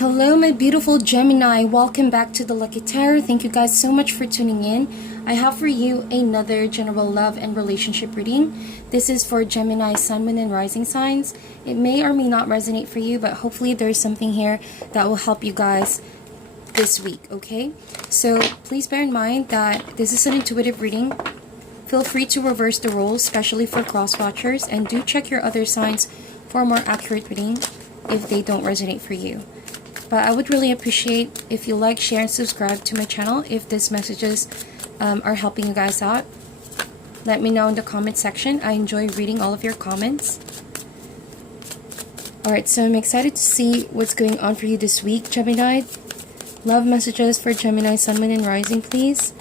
Hello, my beautiful Gemini. Welcome back to the Lucky Tarot. Thank you guys so much for tuning in. I have for you another general love and relationship reading. This is for Gemini, Sun, Moon, and Rising signs. It may or may not resonate for you, but hopefully there's something here that will help you guys this week, okay? So please bear in mind that this is an intuitive reading. Feel free to reverse the roles, especially for cross-watchers, and do check your other signs for a more accurate reading if they don't resonate for you. But I would really appreciate if you like, share, and subscribe to my channel if these messages are helping you guys out. Let me know in the comment section. I enjoy reading all of your comments. Alright, so I'm excited to see what's going on for you this week, Gemini. Love messages for Gemini, Sun, Moon, and Rising, please,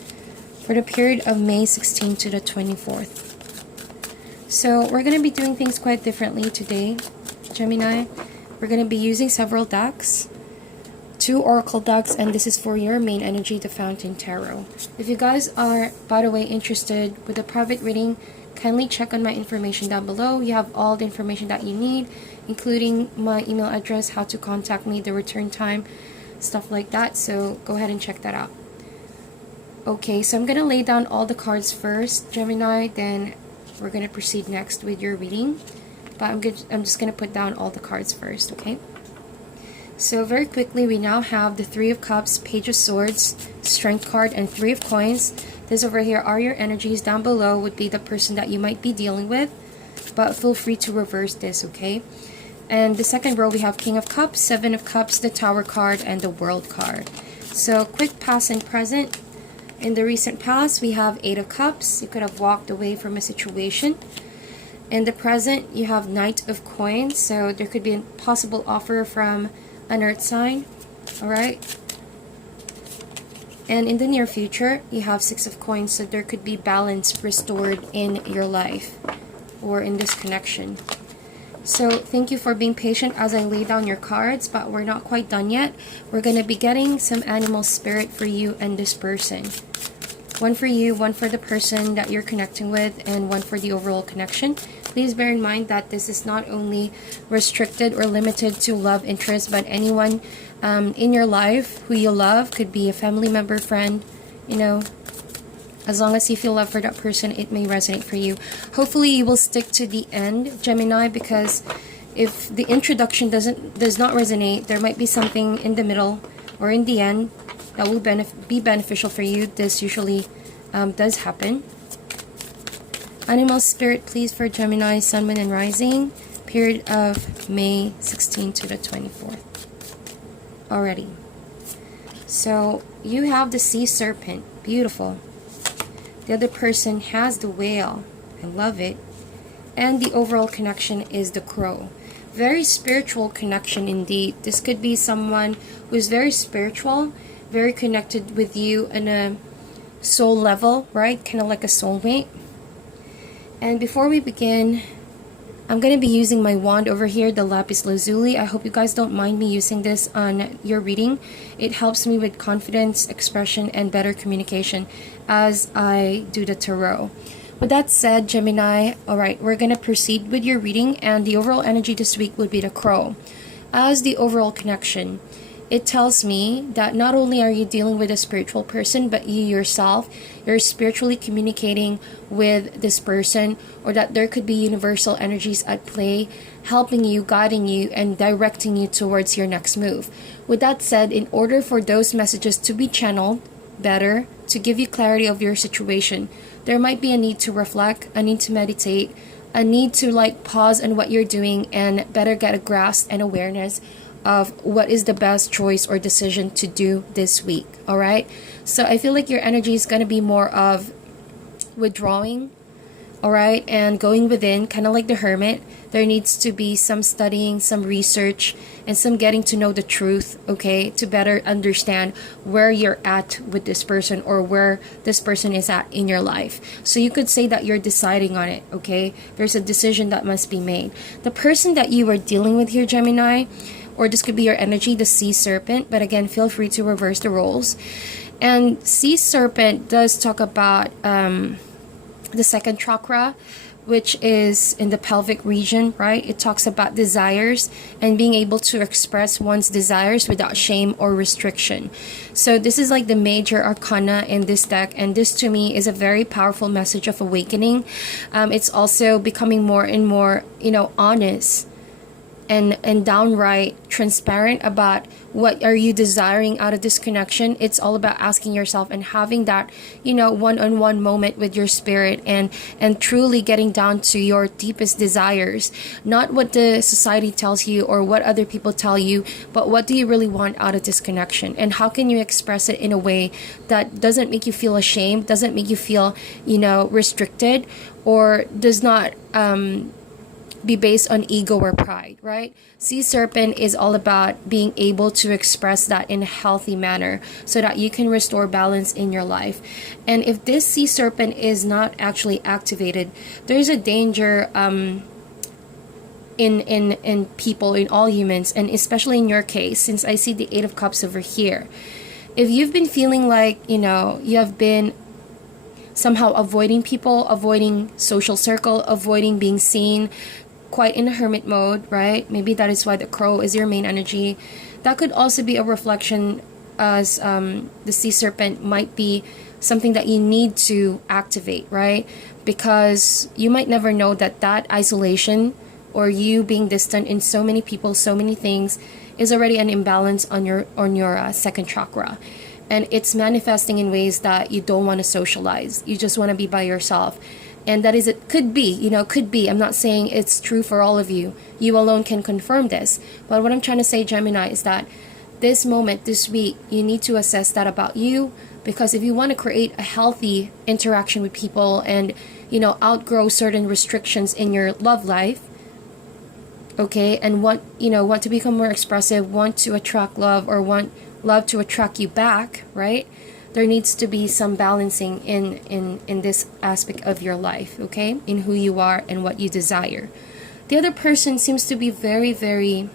for the period of May 16th to the 24th. So we're going to be doing things quite differently today, Gemini. We're going to be using several decks. 2 oracle decks, and this is for your main energy, the Fountain Tarot. If you guys are, by the way, interested with a private reading, kindly check on my information down below. You have all the information that you need, including my email address, how to contact me, the return time, stuff like that. So go ahead and check that out. Okay, so I'm going to lay down all the cards first, Gemini, then we're going to proceed next with your reading. But I'm just going to put down all the cards first, okay? So very quickly, we now have the 3 of Cups, Page of Swords, Strength card, and 3 of Coins. This over here are your energies. Down below would be the person that you might be dealing with, but feel free to reverse this, okay? And the second row, we have King of Cups, 7 of Cups, the Tower card, and the World card. So quick past and present. In the recent past, we have 8 of Cups. You could have walked away from a situation. In the present, you have Knight of Coins. So there could be a possible offer from an earth sign. Alright. And in the near future, you have 6 of Coins. So there could be balance restored in your life or in this connection. So thank you for being patient as I lay down your cards, but we're not quite done yet. We're going to be getting some animal spirit for you and this person. One for you, one for the person that you're connecting with, and one for the overall connection. Please bear in mind that this is not only restricted or limited to love interest, but anyone in your life who you love. Could be a family member, friend, you know. As long as you feel love for that person, it may resonate for you. Hopefully you will stick to the end, Gemini, because if the introduction does not resonate, there might be something in the middle or in the end that will be beneficial for you. This usually does happen. Animal spirit, please, for Gemini, Sun, Moon, and Rising, period of May 16th to the 24th. Alrighty. So you have the sea serpent. Beautiful. The other person has the whale. I love it. And the overall connection is the crow. Very spiritual connection indeed. This could be someone who is very spiritual, very connected with you in a soul level, right? Kind of like a soulmate. And before we begin, I'm going to be using my wand over here, the lapis lazuli. I hope you guys don't mind me using this on your reading. It helps me with confidence, expression, and better communication as I do the tarot. With that said, Gemini, alright, we're going to proceed with your reading, and the overall energy this week would be the crow. As the overall connection, it tells me that not only are you dealing with a spiritual person, but you yourself, you're spiritually communicating with this person, or that there could be universal energies at play, helping you, guiding you, and directing you towards your next move. With that said, in order for those messages to be channeled better, to give you clarity of your situation, there might be a need to reflect, a need to meditate, a need to pause on what you're doing and better get a grasp and awareness of what is the best choice or decision to do this week. Alright, so I feel like your energy is going to be more of withdrawing, alright, and going within, kind of like the hermit. There needs to be some studying, some research, and some getting to know the truth, okay, to better understand where you're at with this person, or where this person is at in your life. So you could say that you're deciding on it, okay? There's a decision that must be made. The person that you are dealing with here, Gemini, or this could be your energy, the sea serpent, but again, feel free to reverse the roles. And sea serpent does talk about the second chakra, which is in the pelvic region, right? It talks about desires and being able to express one's desires without shame or restriction. So this is like the major arcana in this deck, and this to me is a very powerful message of awakening. It's also becoming more and more, honest and downright transparent about what are you desiring out of this connection. It's all about asking yourself and having that, one-on-one moment with your spirit, and truly getting down to your deepest desires, not what the society tells you or what other people tell you, but what do you really want out of this connection, and how can you express it in a way that doesn't make you feel ashamed, doesn't make you feel, restricted, or does not be based on ego or pride, right? Sea serpent is all about being able to express that in a healthy manner so that you can restore balance in your life. And if this sea serpent is not actually activated, there's a danger in people, in all humans, and especially in your case, since I see the Eight of Cups over here. If you've been feeling like, you have been somehow avoiding people, avoiding social circle, avoiding being seen, quite in a hermit mode, right? Maybe that is why the crow is your main energy. That could also be a reflection as the sea serpent might be something that you need to activate, right? Because you might never know that isolation or you being distant in so many people, so many things, is already an imbalance on your second chakra. And it's manifesting in ways that you don't want to socialize. You just want to be by yourself. And that is, it could be, could be. I'm not saying it's true for all of you. You alone can confirm this. But what I'm trying to say, Gemini, is that this moment, this week, you need to assess that about you. Because if you want to create a healthy interaction with people and, outgrow certain restrictions in your love life, okay, and want to become more expressive, want to attract love, or want love to attract you back, right? There needs to be some balancing in this aspect of your life, okay? In who you are and what you desire. The other person seems to be very, very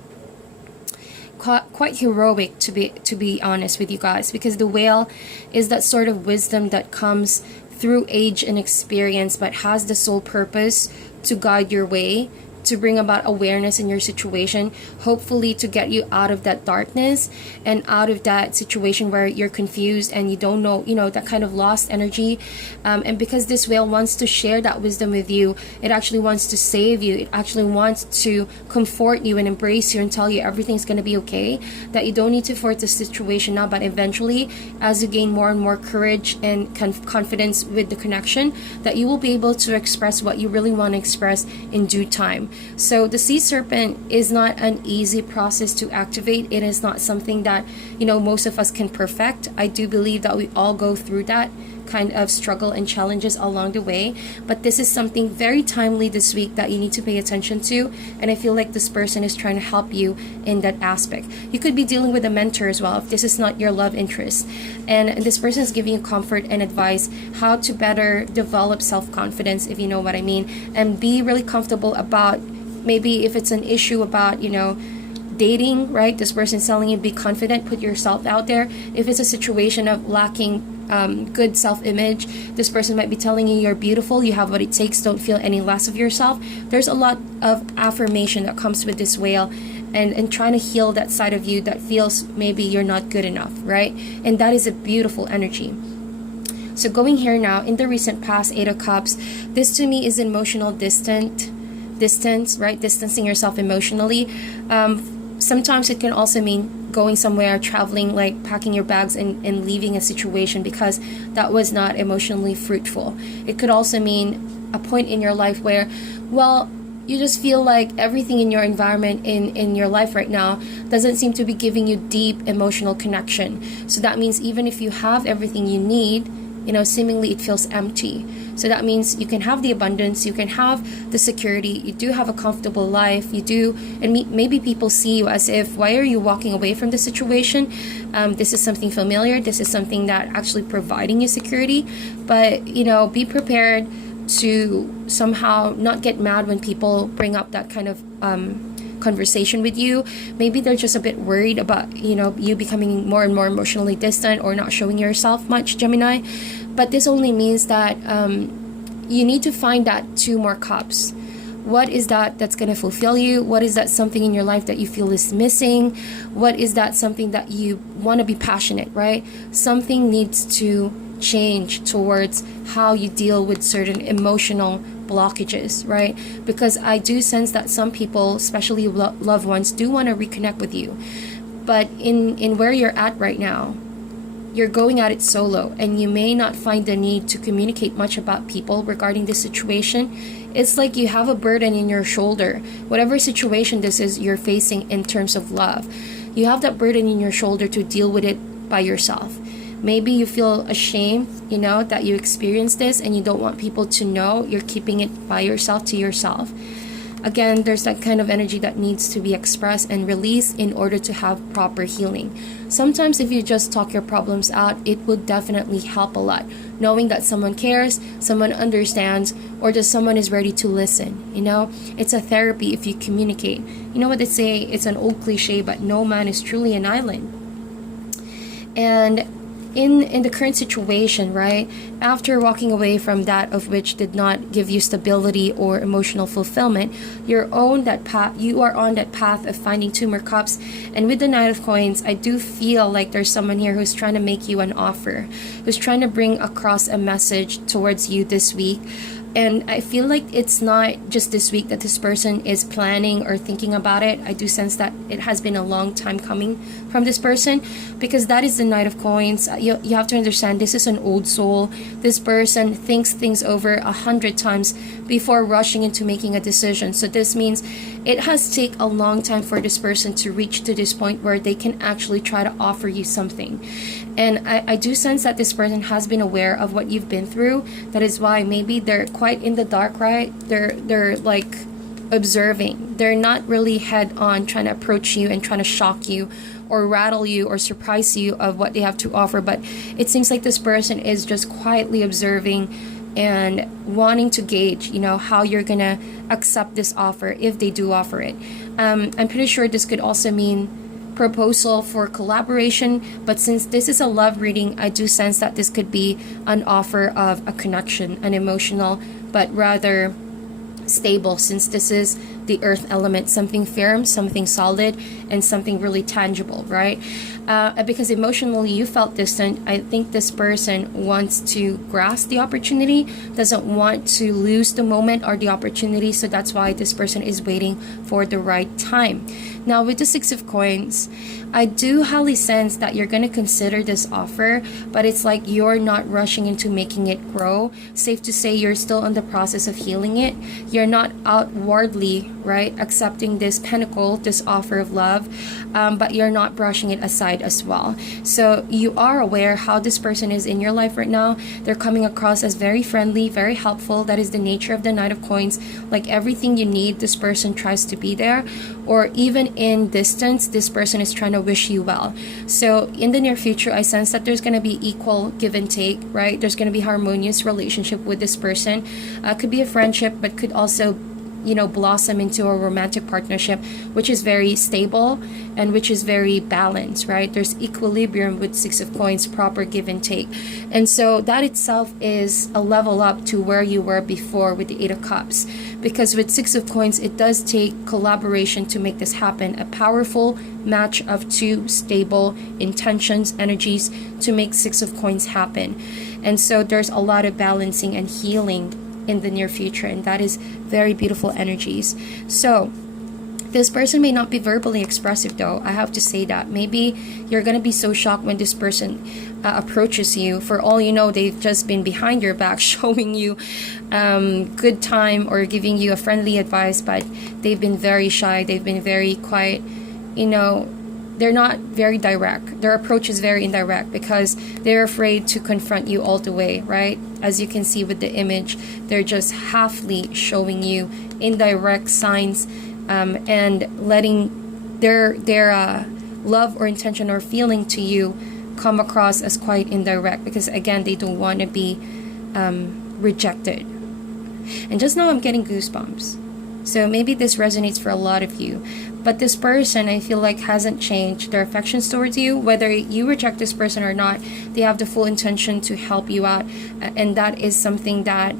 quite heroic, to be honest with you guys, because the whale is that sort of wisdom that comes through age and experience, but has the sole purpose to guide your way, to bring about awareness in your situation, hopefully to get you out of that darkness and out of that situation where you're confused and you don't know, that kind of lost energy. And because this whale wants to share that wisdom with you, it actually wants to save you. It actually wants to comfort you and embrace you and tell you everything's going to be okay, that you don't need to force the situation now, but eventually, as you gain more and more courage and confidence with the connection, that you will be able to express what you really want to express in due time. So the sea serpent is not an easy process to activate. It is not something that, most of us can perfect. I do believe that we all go through that kind of struggle and challenges along the way, but this is something very timely this week that you need to pay attention to, and I feel like this person is trying to help you in that aspect. You could be dealing with a mentor as well if this is not your love interest, and this person is giving you comfort and advice how to better develop self-confidence, if you know what I mean, and be really comfortable about, maybe if it's an issue about, dating, right? This person's telling you be confident, put yourself out there. If it's a situation of lacking good self-image, this person might be telling you you're beautiful, you have what it takes, don't feel any less of yourself. There's a lot of affirmation that comes with this whale, and trying to heal that side of you that feels maybe you're not good enough, right? And that is a beautiful energy. So going here now, in the recent past, Eight of Cups, this to me is emotional distance, right? Distancing yourself emotionally. Sometimes it can also mean going somewhere, traveling, like packing your bags and leaving a situation because that was not emotionally fruitful. It could also mean a point in your life where, well, you just feel like everything in your environment, in your life right now, doesn't seem to be giving you deep emotional connection. So that means even if you have everything you need, seemingly it feels empty. So that means you can have the abundance, you can have the security, you do have a comfortable life, you do, and maybe people see you as if, why are you walking away from the situation? This is something familiar, this is something that actually providing you security, but, be prepared to somehow not get mad when people bring up that kind of conversation with you. Maybe they're just a bit worried about, you becoming more and more emotionally distant or not showing yourself much, Gemini. But this only means that you need to find that 2 more cups. What is that that's going to fulfill you? What is that something in your life that you feel is missing? What is that something that you want to be passionate, right? Something needs to change towards how you deal with certain emotional blockages, right? Because I do sense that some people, especially loved ones, do want to reconnect with you. But in where you're at right now, you're going at it solo, and you may not find the need to communicate much about people regarding this situation. It's like you have a burden in your shoulder. Whatever situation this is you're facing in terms of love, you have that burden in your shoulder to deal with it by yourself. Maybe you feel ashamed, that you experienced this and you don't want people to know. You're keeping it by yourself, to yourself. Again, there's that kind of energy that needs to be expressed and released in order to have proper healing. Sometimes if you just talk your problems out, it would definitely help a lot. Knowing that someone cares, someone understands, or just someone is ready to listen. It's a therapy if you communicate. You know what they say? It's an old cliche, but no man is truly an island. And in the current situation, right, after walking away from that of which did not give you stability or emotional fulfillment, you are on that path of finding 2 more cups. And with the Knight of Coins, I do feel like there's someone here who's trying to make you an offer, who's trying to bring across a message towards you this week. And I feel like it's not just this week that this person is planning or thinking about it. I do sense that it has been a long time coming from this person, because that is the Knight of Coins. You have to understand, this is an old soul. This person thinks things over 100 times before rushing into making a decision. So this means it has taken a long time for this person to reach to this point where they can actually try to offer you something. And I do sense that this person has been aware of what you've been through. That is why maybe they're quite in the dark, right? They're like observing. They're not really head on trying to approach you and trying to shock you or rattle you or surprise you of what they have to offer. But it seems like this person is just quietly observing and wanting to gauge, how you're gonna accept this offer if they do offer it. I'm pretty sure this could also mean proposal for collaboration, but since this is a love reading, I do sense that this could be an offer of a connection, an emotional but rather stable, since this is the earth element, something firm, something solid, and something really tangible, right? Because emotionally you felt distant, I think this person wants to grasp the opportunity, doesn't want to lose the moment or the opportunity, so that's why this person is waiting for the right time. Now with the 6 of Coins, I do highly sense that you're going to consider this offer, but it's like you're not rushing into making it grow. Safe to say you're still in the process of healing it. You're not outwardly, right, accepting this pentacle, this offer of love, but you're not brushing it aside as well. So you are aware how this person is in your life right now. They're coming across as very friendly, very helpful. That is the nature of the Knight of Coins. Like everything you need, this person tries to be there. Or even in distance, this person is trying to wish you well. So in the near future, I sense that there's going to be equal give and take, right? There's going to be harmonious relationship with this person. Could be a friendship, but could also blossom into a romantic partnership, which is very stable and which is very balanced, right? There's equilibrium with 6 of Coins, proper give and take. And so that itself is a level up to where you were before with the 8 of Cups. Because with 6 of Coins, it does take collaboration to make this happen. A powerful match of 2 stable intentions, energies to make 6 of Coins happen. And so there's a lot of balancing and healing in the near future, and that is very beautiful energies. So this person may not be verbally expressive, though. I have to say that maybe you're gonna be so shocked when this person approaches you. For all you know, they've just been behind your back showing you good time or giving you a friendly advice, but they've been very shy, they've been very quiet. They're not very direct. Their approach is very indirect because they're afraid to confront you all the way, right? As you can see with the image, they're just halfly showing you indirect signs and letting their love or intention or feeling to you come across as quite indirect, because again, they don't want to be rejected. And just now I'm getting goosebumps. So maybe this resonates for a lot of you. But this person, I feel like, hasn't changed their affections towards you. Whether you reject this person or not, they have the full intention to help you out. And that is something that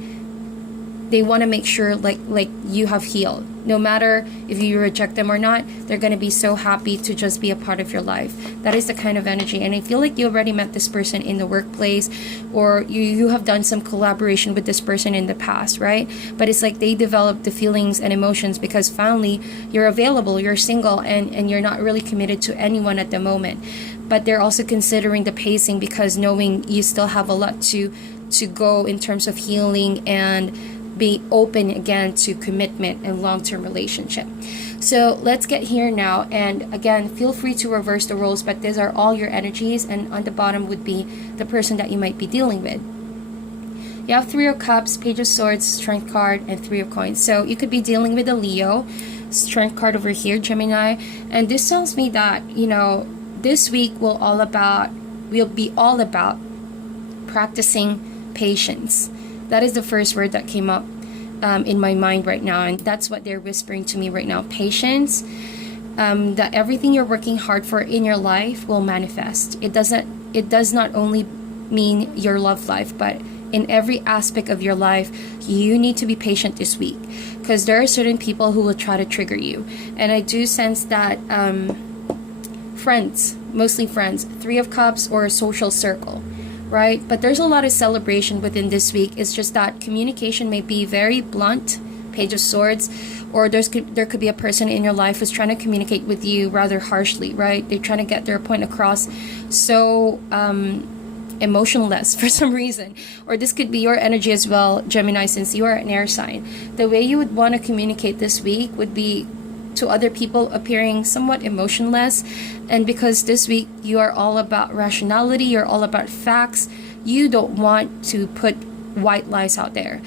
they want to make sure like you have healed. No matter if you reject them or not, they're going to be so happy to just be a part of your life. That is the kind of energy. And I feel like you already met this person in the workplace, or you have done some collaboration with this person in the past, right? But it's like they developed the feelings and emotions because finally you're available, you're single, and you're not really committed to anyone at the moment. But they're also considering the pacing because knowing you still have a lot to go in terms of healing and be open again to commitment and long-term relationship. So let's get here now, and again, feel free to reverse the roles, but these are all your energies, and on the bottom would be the person that you might be dealing with. You have Three of Cups, Page of Swords, Strength card, and Three of Coins. So you could be dealing with a Leo, Strength card over here, Gemini, and this tells me that, you know, this week will be all about practicing patience. That is the first word that came up in my mind right now, and that's what they're whispering to me right now. Patience. That everything you're working hard for in your life will manifest. It does not only mean your love life, but in every aspect of your life, you need to be patient this week, because there are certain people who will try to trigger you. And I do sense that friends, mostly friends, Three of Cups, or a social circle, right? But there's a lot of celebration within this week. It's just that communication may be very blunt, Page of Swords, or there could be a person in your life who's trying to communicate with you rather harshly, right? They're trying to get their point across so emotionless for some reason. Or this could be your energy as well, Gemini, since you are an air sign. The way you would want to communicate this week would be to other people appearing somewhat emotionless. And because this week you are all about rationality, you're all about facts, you don't want to put white lies out there.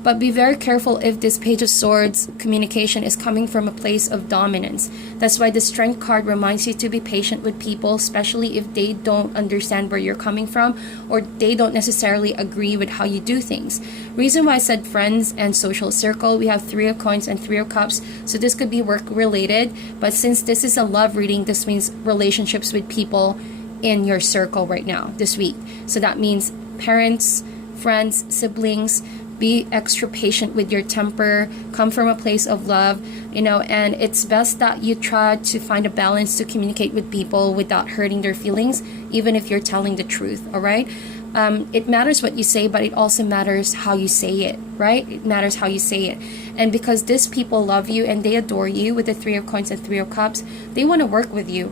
But be very careful if this Page of Swords communication is coming from a place of dominance. That's why the Strength card reminds you to be patient with people, especially if they don't understand where you're coming from, or they don't necessarily agree with how you do things. Reason why I said friends and social circle, we have Three of Coins and Three of Cups. So this could be work related, but since this is a love reading, this means relationships with people in your circle right now, this week. So that means parents, friends, siblings. Be extra patient with your temper, come from a place of love, you know, and it's best that you try to find a balance to communicate with people without hurting their feelings, even if you're telling the truth, all right? It matters what you say, but it also matters how you say it, right? It matters how you say it. And because these people love you and they adore you with the Three of Coins and Three of Cups, they want to work with you.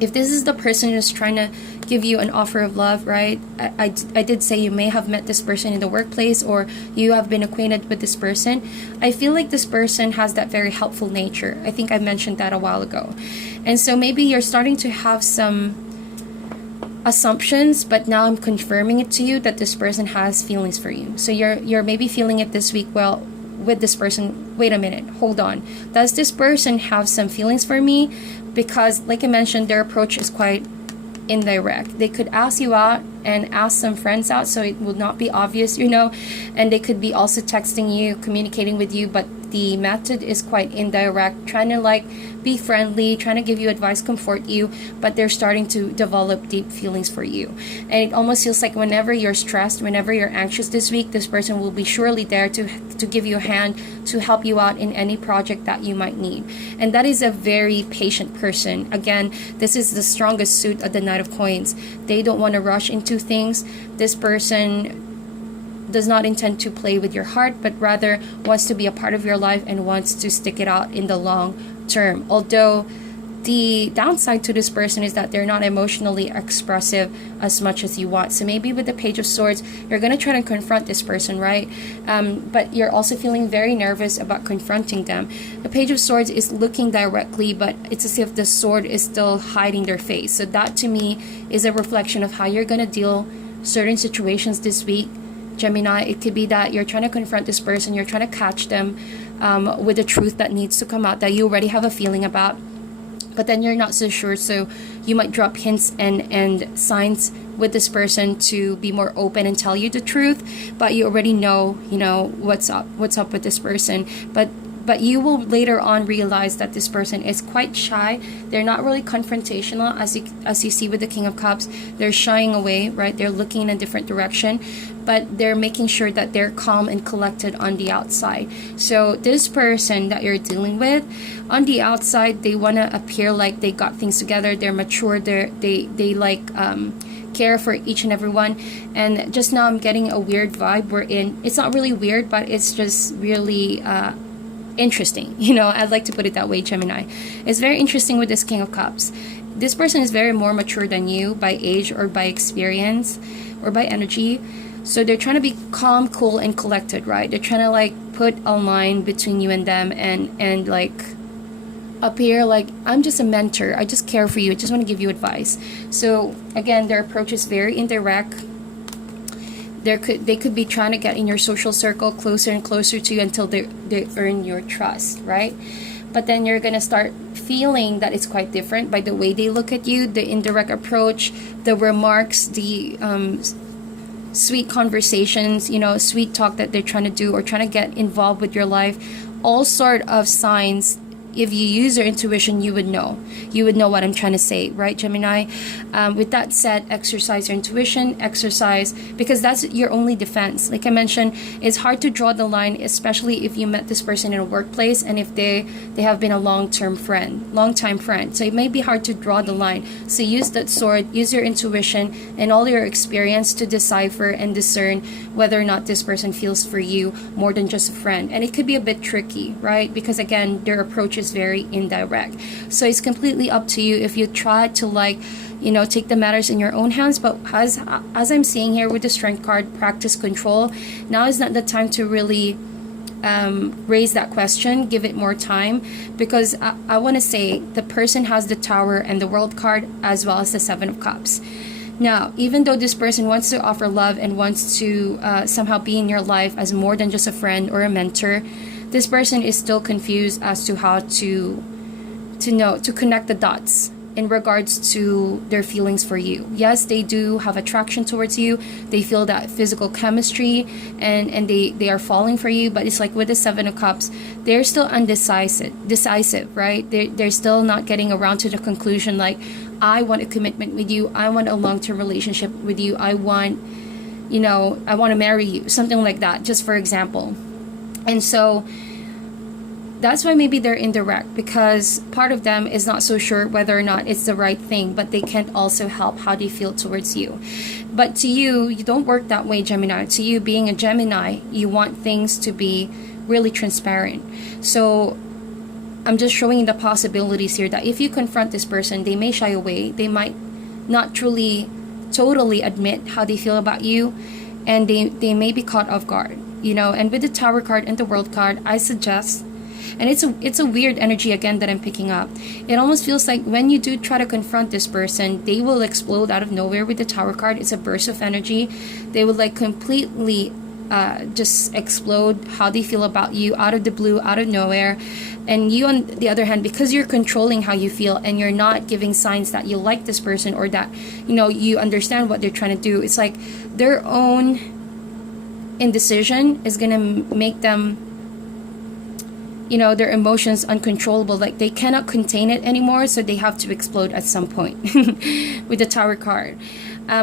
If this is the person who's trying to give you an offer of love, right? I did say you may have met this person in the workplace, or you have been acquainted with this person. I feel like this person has that very helpful nature. I think I mentioned that a while ago. And so maybe you're starting to have some assumptions, but now I'm confirming it to you that this person has feelings for you. So you're maybe feeling it this week, well, with this person. Wait a minute, hold on. Does this person have some feelings for me? Because like I mentioned, their approach is quite indirect. They could ask you out and ask some friends out, so it would not be obvious, you know, and they could be also texting you, communicating with you, but the method is quite indirect, trying to like be friendly, trying to give you advice, comfort you, but they're starting to develop deep feelings for you. And it almost feels like whenever you're stressed, whenever you're anxious this week, this person will be surely there to give you a hand, to help you out in any project that you might need. And that is a very patient person. Again, this is the strongest suit of the Knight of Coins. They don't want to rush into things. This person does not intend to play with your heart, but rather wants to be a part of your life and wants to stick it out in the long term. Although the downside to this person is that they're not emotionally expressive as much as you want. So maybe with the Page of Swords, you're going to try to confront this person, right? But you're also feeling very nervous about confronting them. The Page of Swords is looking directly, but it's as if the sword is still hiding their face. So that to me is a reflection of how you're going to deal certain situations this week, Gemini. It could be that you're trying to confront this person, you're trying to catch them with the truth that needs to come out, that you already have a feeling about, but then you're not so sure, so you might drop hints and signs with this person to be more open and tell you the truth, but you already know, you know, what's up with this person. But but you will later on realize that this person is quite shy. They're not really confrontational, as you see with the King of Cups. They're shying away, right? They're looking in a different direction, but they're making sure that they're calm and collected on the outside. So this person that you're dealing with, on the outside, they want to appear like they got things together. They're mature. They like care for each and every one. And just now I'm getting a weird vibe wherein it's not really weird, but it's just really interesting. I'd like to put it that way, Gemini. It's very interesting with this King of Cups. This person is very more mature than you by age or by experience or by energy. So they're trying to be calm, cool, and collected, right? They're trying to like put a line between you and them and like appear like, I'm just a mentor. I just care for you. I just want to give you advice. So again, their approach is very indirect. They could be trying to get in your social circle closer and closer to you until they earn your trust, right? But then you're gonna start feeling that it's quite different by the way they look at you, the indirect approach, the remarks, the sweet conversations, sweet talk that they're trying to do or trying to get involved with your life. All sort of signs. If you use your intuition, you would know what I'm trying to say, right, Gemini? With that said, exercise your intuition, because that's your only defense. Like I mentioned, it's hard to draw the line, especially if you met this person in a workplace and if they have been a long-time friend. So it may be hard to draw the line. So use that sword, use your intuition and all your experience to decipher and discern whether or not this person feels for you more than just a friend. And it could be a bit tricky, right? Because again, their approach is very indirect. So it's completely up to you if you try to take the matters in your own hands. But as I'm seeing here with the Strength card, practice control. Now is not the time to really raise that question. Give it more time, because I want to say the person has the Tower and the World card as well as the Seven of Cups. Now, even though this person wants to offer love and wants to somehow be in your life as more than just a friend or a mentor, this person is still confused as to how to connect the dots in regards to their feelings for you. Yes, they do have attraction towards you. They feel that physical chemistry and they are falling for you. But it's like with the Seven of Cups, they're still decisive, right? They're still not getting around to the conclusion like, I want a commitment with you. I want a long-term relationship with you. I want to marry you. Something like that, just for example. And so that's why maybe they're indirect, because part of them is not so sure whether or not it's the right thing, but they can't also help how they feel towards you. But to you, you don't work that way, Gemini. To you, being a Gemini, you want things to be really transparent. So I'm just showing you the possibilities here that if you confront this person, they may shy away. They might not truly, totally admit how they feel about you, and they may be caught off guard. And with the Tower card and the World card, I suggest, and it's a weird energy again that I'm picking up. It almost feels like when you do try to confront this person, they will explode out of nowhere with the Tower card. It's a burst of energy. They would like completely just explode how they feel about you out of the blue, out of nowhere. And you, on the other hand, because you're controlling how you feel and you're not giving signs that you like this person or that you understand what they're trying to do, it's like their own indecision is gonna make them, their emotions uncontrollable. Like they cannot contain it anymore, so they have to explode at some point with the Tower card.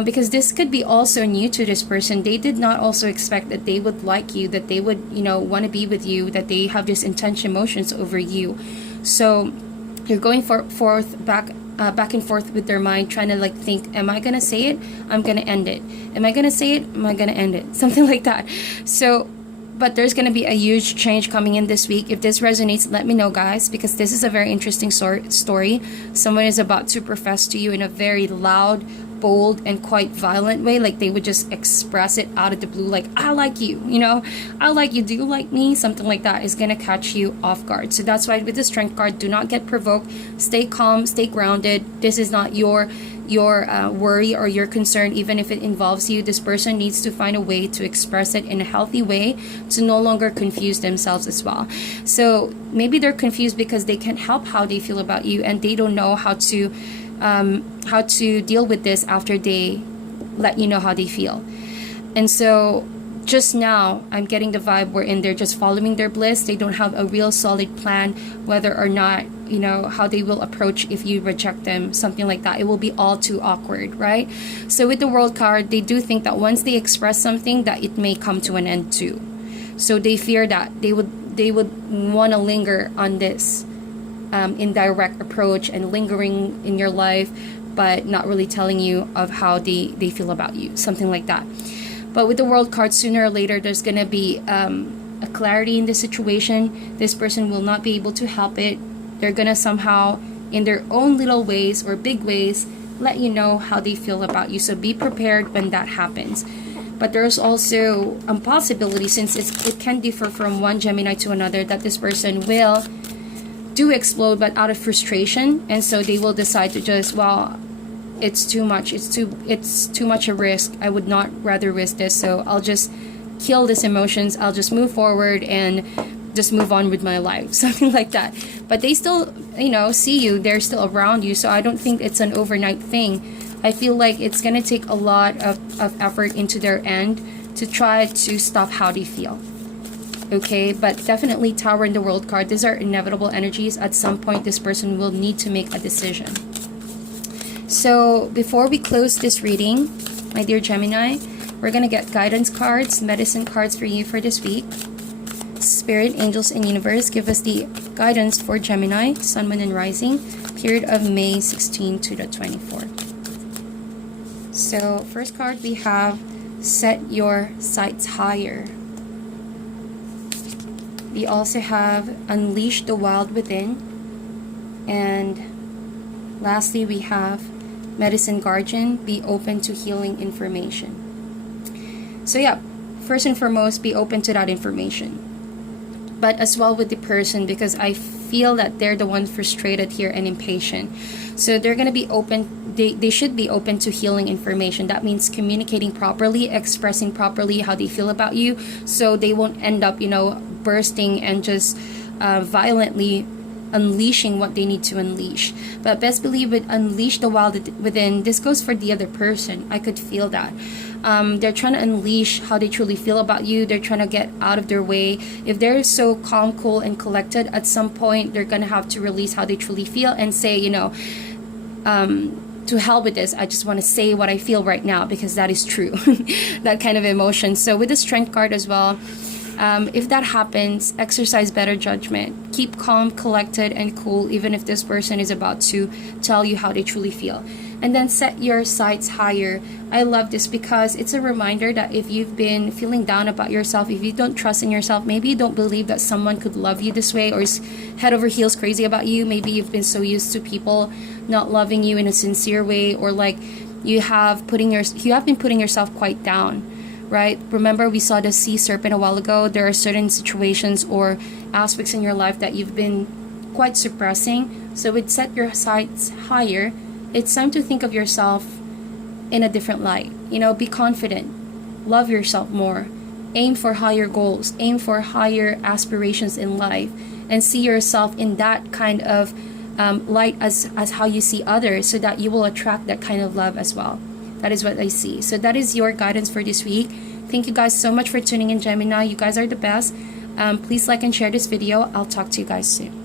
Because this could be also new to this person. They did not also expect that they would like you, that they would want to be with you, that they have this intense emotions over you. So you're going back and forth with their mind, trying to like think, am I gonna say it? I'm gonna end it. Am I gonna say it? Am I gonna end it? Something like that. So but there's gonna be a huge change coming in this week. If this resonates, let me know, guys, because this is a very interesting story. Someone is about to profess to you in a very loud, bold, and quite violent way. Like they would just express it out of the blue, like, I like you, I like you, do you like me? Something like that is gonna catch you off guard. So that's why with the Strength card, do not get provoked. Stay calm, stay grounded. This is not your worry or your concern. Even if it involves you, this person needs to find a way to express it in a healthy way to no longer confuse themselves as well. So maybe they're confused because they can't help how they feel about you, and they don't know how to deal with this after they let you know how they feel. And so just now I'm getting the vibe wherein they're just following their bliss. They don't have a real solid plan whether or not, you know, how they will approach if you reject them, something like that. It will be all too awkward, right? So with the World card, they do think that once they express something, that it may come to an end too. So they fear that they would want to linger on this indirect approach and lingering in your life, but not really telling you of how they feel about you, something like that. But with the World card, sooner or later, there's going to be a clarity in the situation. This person will not be able to help it. They're going to somehow, in their own little ways or big ways, let you know how they feel about you. So be prepared when that happens. But there's also a possibility, since it can differ from one Gemini to another, that this person will do explode, but out of frustration. And so they will decide to just, well, it's too much, it's too much a risk, I would not rather risk this, so I'll just kill these emotions, I'll just move forward and just move on with my life, something like that. But they still, you know, see you, they're still around you. So I don't think it's an overnight thing. I feel like it's gonna take a lot of effort into their end to try to stop how they feel. Okay, but definitely Tower in the World card, these are inevitable energies. At some point this person will need to make a decision. So before we close this reading, my dear Gemini, we're going to get guidance cards, medicine cards for you for this week. Spirit, angels, and universe, give us the guidance for Gemini, Sun, Moon, and Rising, period of May 16 to the 24th. So first card we have, set your sights higher. We also have unleash the wild within. And lastly we have Medicine Guardian, be open to healing information. So yeah, first and foremost, be open to that information. But as well with the person, because I feel that they're the one frustrated here and impatient. So they're going to be open, they should be open to healing information. That means communicating properly, expressing properly how they feel about you, so they won't end up, you know, bursting and just violently unleashing what they need to unleash. But best believe with unleash the wild within, this goes for the other person. I could feel that. They're trying to unleash how they truly feel about you. They're trying to get out of their way. If they're so calm, cool, and collected, at some point they're gonna have to release how they truly feel and say, you know, to hell with this, I just want to say what I feel right now, because that is true. That kind of emotion. So with the Strength card as well, if that happens, exercise better judgment. Keep calm, collected, and cool, even if this person is about to tell you how they truly feel. And then set your sights higher. I love this because it's a reminder that if you've been feeling down about yourself, if you don't trust in yourself, maybe you don't believe that someone could love you this way or is head over heels crazy about you. Maybe you've been so used to people not loving you in a sincere way, or like you have been putting yourself quite down. Right? Remember we saw the sea serpent a while ago. There are certain situations or aspects in your life that you've been quite suppressing. So with set your sights higher, it's time to think of yourself in a different light. You know, be confident. Love yourself more. Aim for higher goals. Aim for higher aspirations in life. And see yourself in that kind of light as how you see others, so that you will attract that kind of love as well. That is what I see. So that is your guidance for this week. Thank you guys so much for tuning in, Gemini. You guys are the best. Please like and share this video. I'll talk to you guys soon.